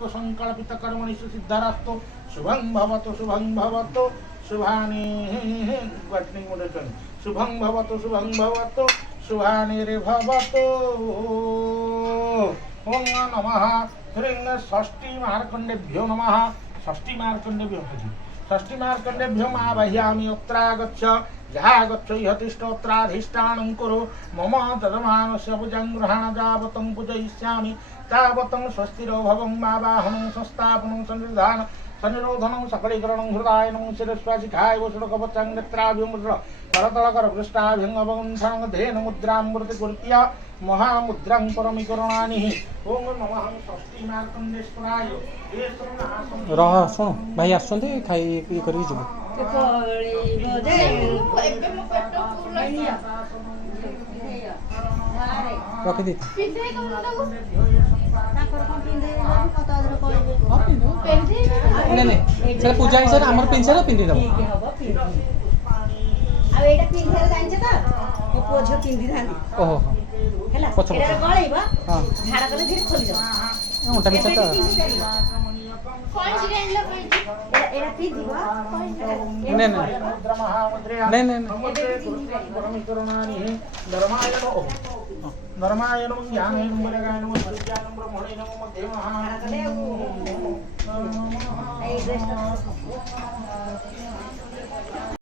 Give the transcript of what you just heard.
समस्त संकल्पित कर्मणि सिद्धारस्तु शुभं भवतु शुभानि शुभं भवतु शुभानि रे भवतु। ओम नमः ह्रीं षष्ठी मार्कंडेभ्यो नमः। षष्ठी मार्कंडेभ्यो आवाहयामि। अत्रागच्छ जहाँ गच्छ इहतिष्ठोत्राधिष्ठानं कुरु मम तदमानस्य भुजं गृहाण जावतं पूजयिष्यामि तावतं स्वस्तिरो भवं वावाहनं संस्थापनं सन्निधानं सनिरोधनं सकलीकरणं हृदायनं शिरस्वासिखाय वसुडकवचं नेत्राभिमुद्र करतलकर पृष्ठाभिङ्गवगुंठनं धेनुमुद्रां मृतिकुर्त्या महामुद्रां परमीकरणानि। ओम नमः षष्ठी मार्कंडेश्वराय। रह शुण भाई आसुँच खाई ये कर रखिदी नहीं पूजा हिसाब आम पिंधे पिंधि दब ओहो पछ अंटा मिचा तो नरमायणं ज्ञानेन वरगायनं विज्ञानं ब्रह्मणेन मध्यमः।